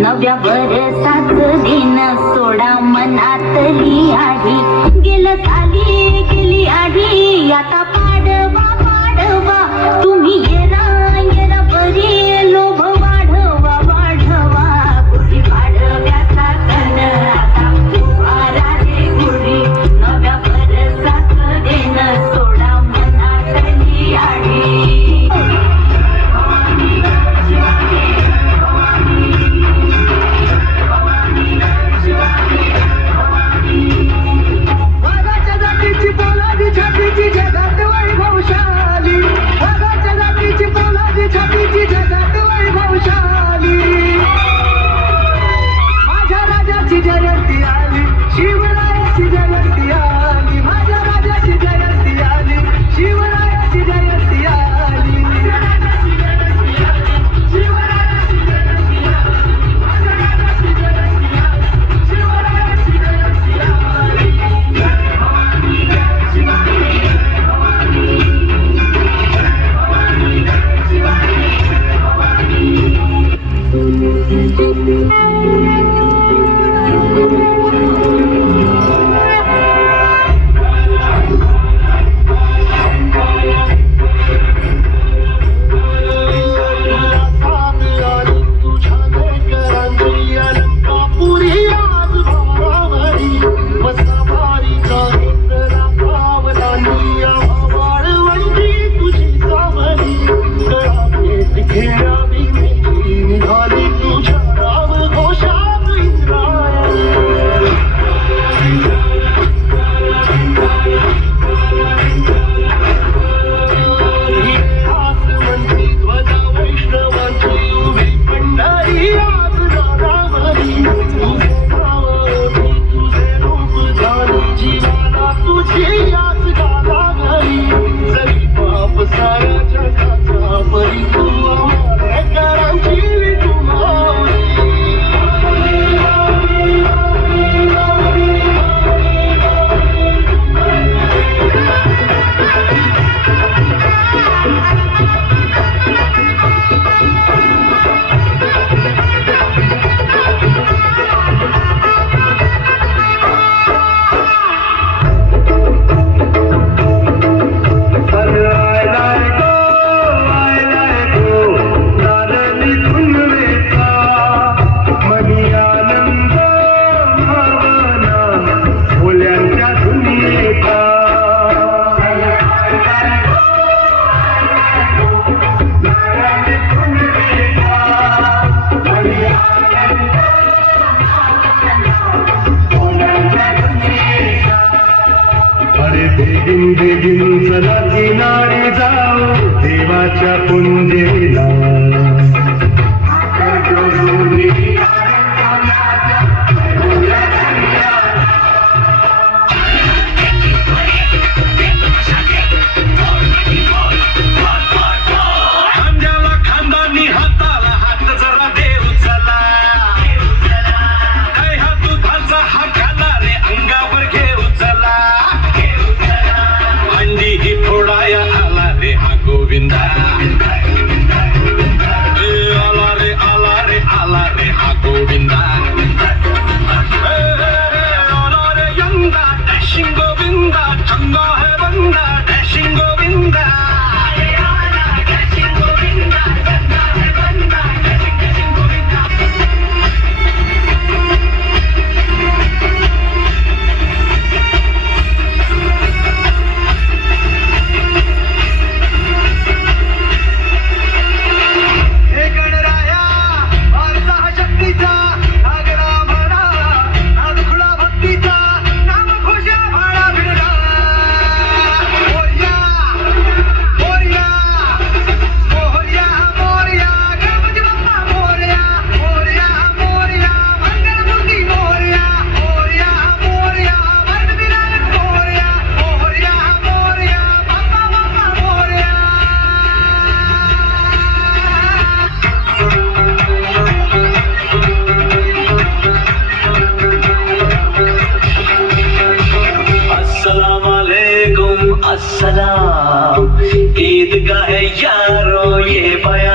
नव्या बरसात दिन सोडा मनातली आधी. गेलं आली गेली आधी आता baby, గౌడాయ అలరే గోవిందా. by